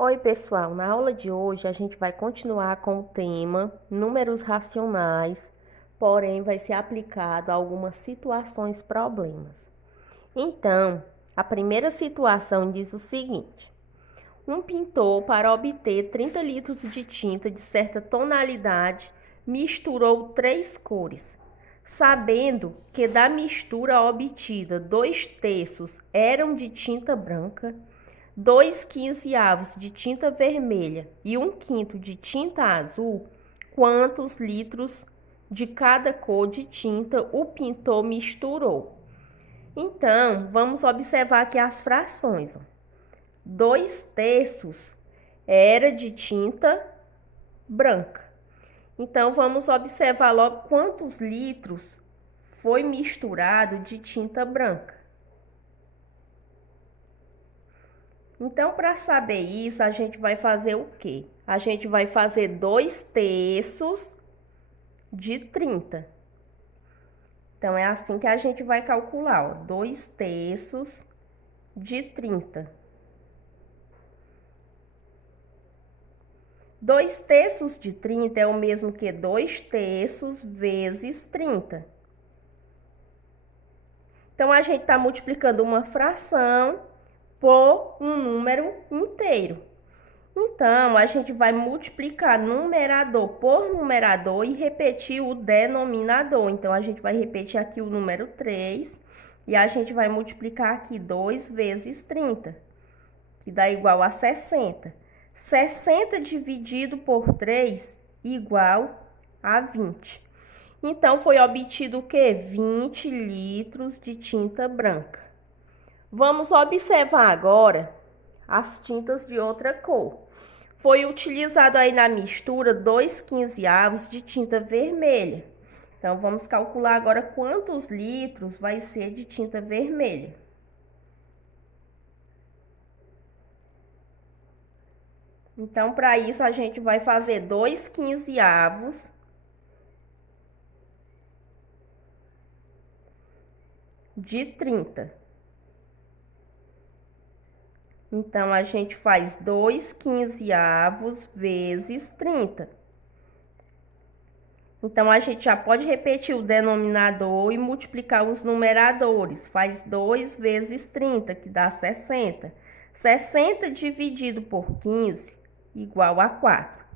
Oi, pessoal! Na aula de hoje a gente vai continuar com o tema números racionais, porém vai ser aplicado a algumas situações problemas. Então, a primeira situação diz o seguinte: um pintor, para obter 30 litros de tinta de certa tonalidade, misturou 3 cores. Sabendo que da mistura obtida 2/3 eram de tinta branca, 2/15 de tinta vermelha e 1/5 de tinta azul, quantos litros de cada cor de tinta o pintor misturou? Então, vamos observar aqui as frações. 2/3 era de tinta branca. Então, vamos observar logo quantos litros foi misturado de tinta branca. Então, para saber isso, a gente vai fazer o quê? A gente vai fazer 2/3 de 30. Então, é assim que a gente vai calcular, ó, 2/3 de 30. 2/3 de 30 é o mesmo que 2/3 vezes 30. Então, a gente está multiplicando uma fração por um número inteiro. Então, a gente vai multiplicar numerador por numerador e repetir o denominador. Então, a gente vai repetir aqui o número 3 e a gente vai multiplicar aqui 2 vezes 30, que dá igual a 60. 60 dividido por 3 igual a 20. Então, foi obtido o quê? 20 litros de tinta branca. Vamos observar agora as tintas de outra cor. Foi utilizado aí na mistura 2/15 de tinta vermelha. Então, vamos calcular agora quantos litros vai ser de tinta vermelha. Então, para isso, a gente vai fazer 2/15 de 30. Então, a gente faz 2/15 vezes 30. Então, a gente já pode repetir o denominador e multiplicar os numeradores. Faz 2 vezes 30, que dá 60. 60 dividido por 15, igual a 4.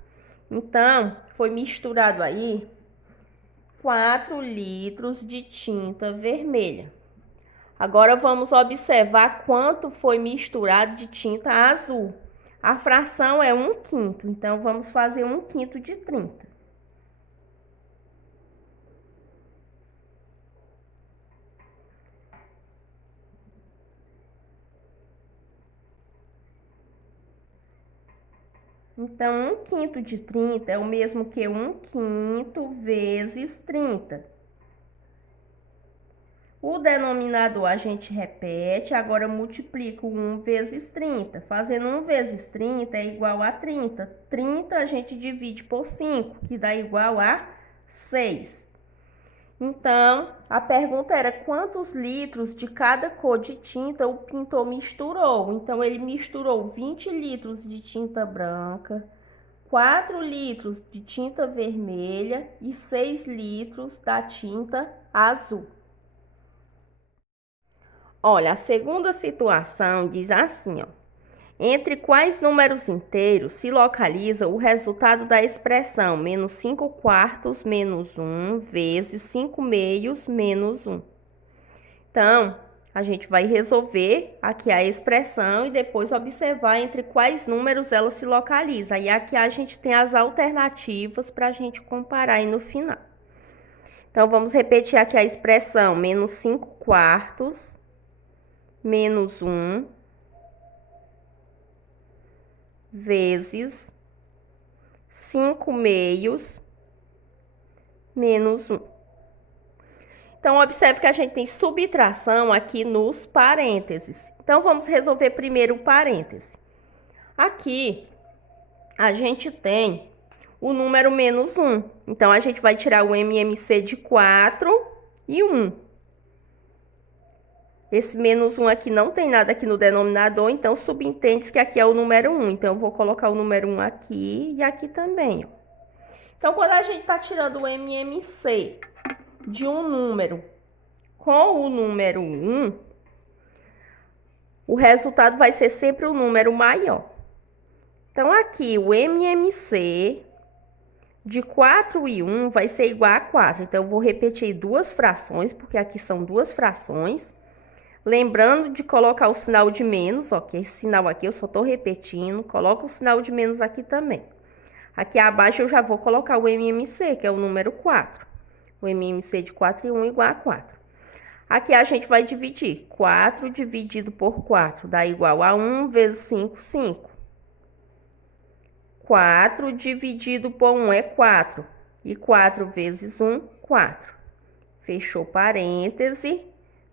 Então, foi misturado aí 4 litros de tinta vermelha. Agora, vamos observar quanto foi misturado de tinta azul. A fração é 1/5, então vamos fazer 1/5 de 30. Então, 1/5 de 30 é o mesmo que 1/5 vezes 30. O denominador a gente repete, agora multiplica o 1 vezes 30. Fazendo 1 vezes 30 é igual a 30. 30 a gente divide por 5, que dá igual a 6. Então, a pergunta era quantos litros de cada cor de tinta o pintor misturou. Então, ele misturou 20 litros de tinta branca, 4 litros de tinta vermelha e 6 litros da tinta azul. Olha, a segunda situação diz assim, ó. Entre quais números inteiros se localiza o resultado da expressão menos 5/4 menos 1 vezes 5/2 menos 1? Então, a gente vai resolver aqui a expressão e depois observar entre quais números ela se localiza. E aqui a gente tem as alternativas para a gente comparar aí no final. Então, vamos repetir aqui a expressão menos 5/4 menos 1 vezes 5/2 menos 1. Então, observe que a gente tem subtração aqui nos parênteses. Então, vamos resolver primeiro o parêntese. Aqui, a gente tem o número menos 1. Então, a gente vai tirar o MMC de 4 e 1. Esse menos 1 aqui não tem nada aqui no denominador, então subentende-se que aqui é o número 1. Então, eu vou colocar o número 1 aqui e aqui também, ó. Então, quando a gente está tirando o MMC de um número com o número 1, o resultado vai ser sempre o número maior. Então, aqui, o MMC de 4 e 1 vai ser igual a 4. Então, eu vou repetir duas frações, porque aqui são duas frações. Lembrando de colocar o sinal de menos, ó, que esse sinal aqui eu só tô repetindo. Coloca o sinal de menos aqui também. Aqui abaixo eu já vou colocar o MMC, que é o número 4. O MMC de 4 e 1 igual a 4. Aqui a gente vai dividir. 4 dividido por 4 dá igual a 1 vezes 5, 5. 4 dividido por 1 é 4. E 4 vezes 1, 4. Fechou parêntese,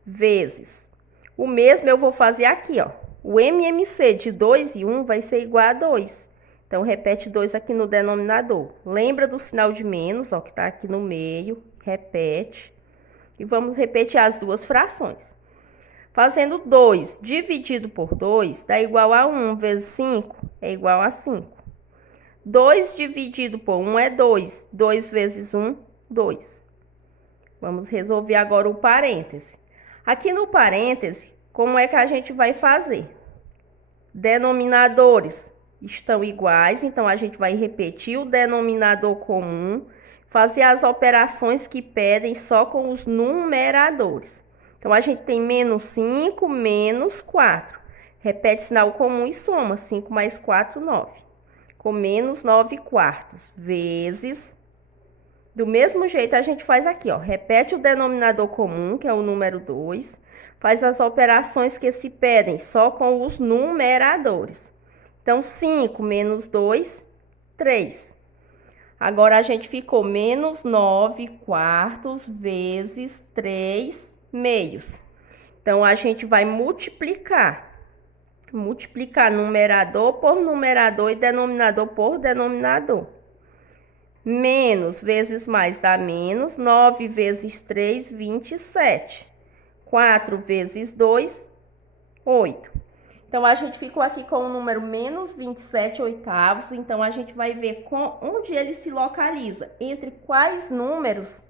vezes. O mesmo eu vou fazer aqui, ó. O MMC de 2 e 1 vai ser igual a 2. Então, repete 2 aqui no denominador. Lembra do sinal de menos, ó, que tá aqui no meio. Repete. E vamos repetir as duas frações. Fazendo 2 dividido por 2 dá igual a 1 vezes 5 é igual a 5. 2 dividido por 1 é 2. 2 vezes 1, 2. Vamos resolver agora o parêntese. Aqui no parêntese, como é que a gente vai fazer? Denominadores estão iguais, então a gente vai repetir o denominador comum, fazer as operações que pedem só com os numeradores. Então, a gente tem menos 5, menos 4. Repete sinal comum e soma. 5 mais 4, 9. Com menos 9 quartos, vezes... Do mesmo jeito, a gente faz aqui, ó. Repete o denominador comum, que é o número 2. Faz as operações que se pedem só com os numeradores. Então, 5 menos 2, 3. Agora, a gente ficou menos 9 quartos vezes 3 meios. Então, a gente vai multiplicar. Multiplicar numerador por numerador e denominador por denominador. Menos vezes mais dá menos. 9 vezes 3, 27. 4 vezes 2, 8. Então, a gente ficou aqui com o número menos 27 oitavos. Então, a gente vai ver onde ele se localiza. Entre quais números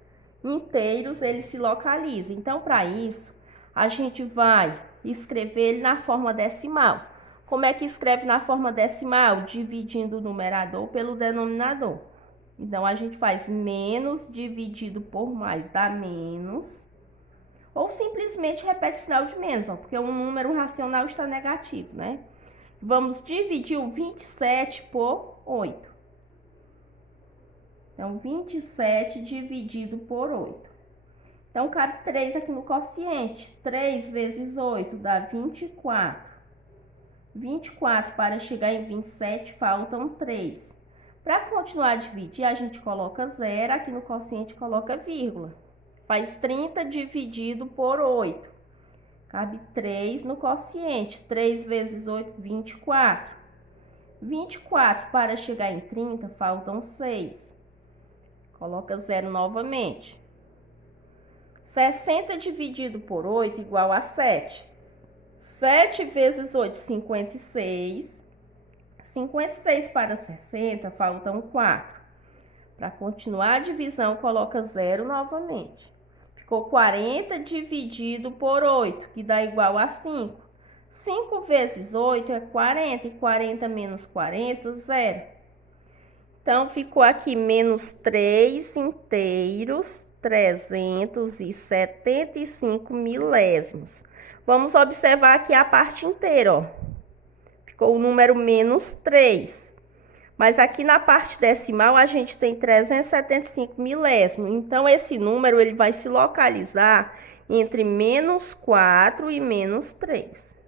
inteiros ele se localiza. Então, para isso, a gente vai escrever ele na forma decimal. Como é que escreve na forma decimal? Dividindo o numerador pelo denominador. Então, a gente faz menos dividido por mais dá menos. Ou simplesmente repete o sinal de menos, ó, porque o número racional está negativo, né? Vamos dividir o 27 por 8. Então, 27 dividido por 8. Então, cabe 3 aqui no quociente. 3 vezes 8 dá 24. 24 para chegar em 27, faltam 3. Para continuar a dividir, a gente coloca 0, aqui no quociente coloca vírgula. Faz 30 dividido por 8. Cabe 3 no quociente. 3 vezes 8, 24. 24 para chegar em 30, faltam 6. Coloca 0 novamente. 60 dividido por 8 igual a 7. 7 vezes 8, 56. 56 para 60, faltam 4. Para continuar a divisão, coloca 0 novamente. Ficou 40 dividido por 8, que dá igual a 5. 5 vezes 8 é 40, e 40 menos 40, 0. Então, ficou aqui menos 3 inteiros, 375 milésimos. Vamos observar aqui a parte inteira, ó. Ficou o número menos 3. Mas aqui na parte decimal a gente tem 375 milésimos. Então, esse número ele vai se localizar entre menos 4 e menos 3.